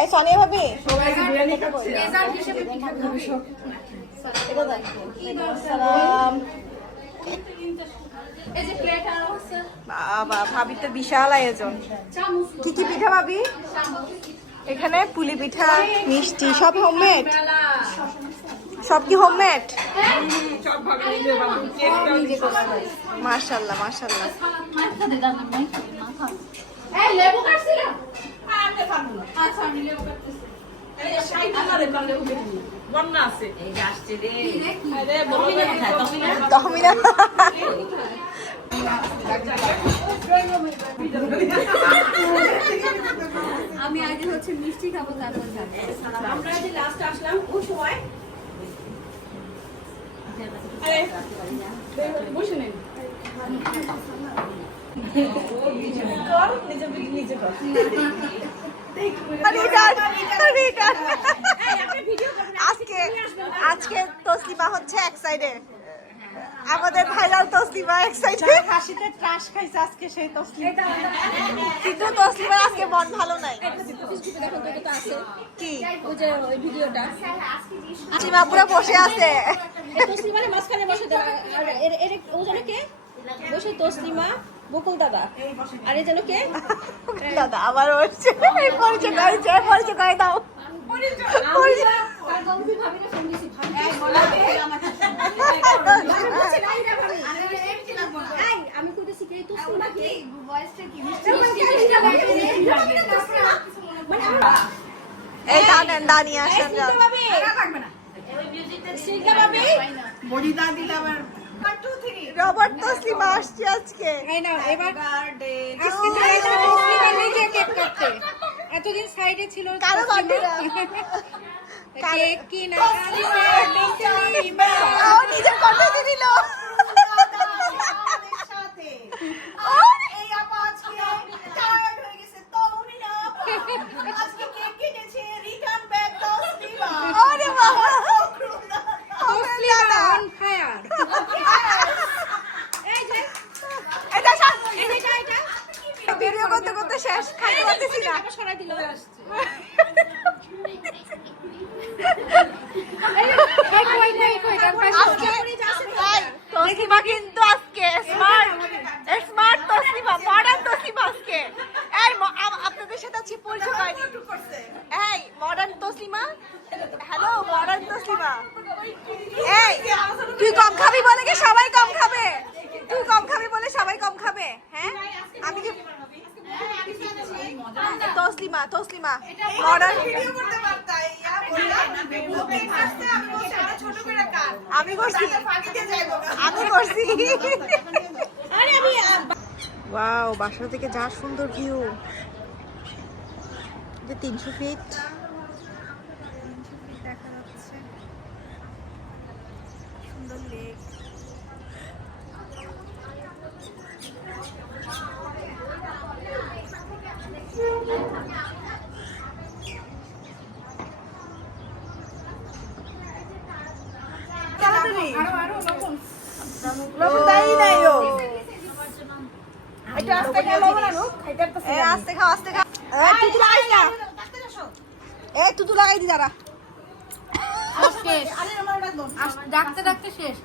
এই সোনিয়া ভাবি বাবা ভাবি তো বিশাল আয়োজন। কি কি পিঠা ভাবি? এখানে পুলি পিঠা, মিষ্টি, সব হোমমেড। সব কি হোমমেড? মাশাআল্লাহ মাশাআল্লাহ। আমি আগে হচ্ছে মিষ্টি খাবো, তারপর আমরা যে লাস্ট আসলাম ওই সময় বসে নেন। আজকে তসলিমা হচ্ছে এক সাইডে, আমাদের ভাইরাল তসলিমা এক সাইডে হাসিতে ত্রাস খাইছে আজকে সেই তসলিমা। কিন্তু তসলিমার আজকে মন ভালো নাই। কি ওই ভিডিওটা তসলিমা পুরো বসে আছে। তসলিমা মাঝখানে বসে ওজনে কে বসে? তসলিমা, বকুল দাদা, আর এই যেন কে? দাদা আবার হচ্ছে পরিচয় করে দাও। আমি কইতেছি কি তসলিমা কি ভয়েসটা কি এই দানেন দানি আসেন রবার্ট তসলিমা আসছে আজকে। এতদিন সাইডে ছিল কারো বার্থডে কেক কিনা নিজের কন্টেন্ট দিল। ভিডিও করতে করতে শেষ খাইতে পারতেছি না। সরাই দিল তসলিমা কিন্তু আজকে smart smart Taslima, modern Taslima আজকে। এই আপনাদের সাথে আজকে পরিচয় হয়নি। এই modern Taslima, hello modern Taslima. এই তুই কম খাবি বলে কি সবাই কম খাবে? তুই কম খাবি বলে সবাই কম খাবে? হ্যাঁ আমি কি তসলিমা তসলিমা মডার্ন আমি করছি ওয়াও, বাসা থেকে যা সুন্দর ভিউ। 300 ফিট দেখা যাচ্ছে, সুন্দর লেক। ডাকতে ডাকতে শেষ।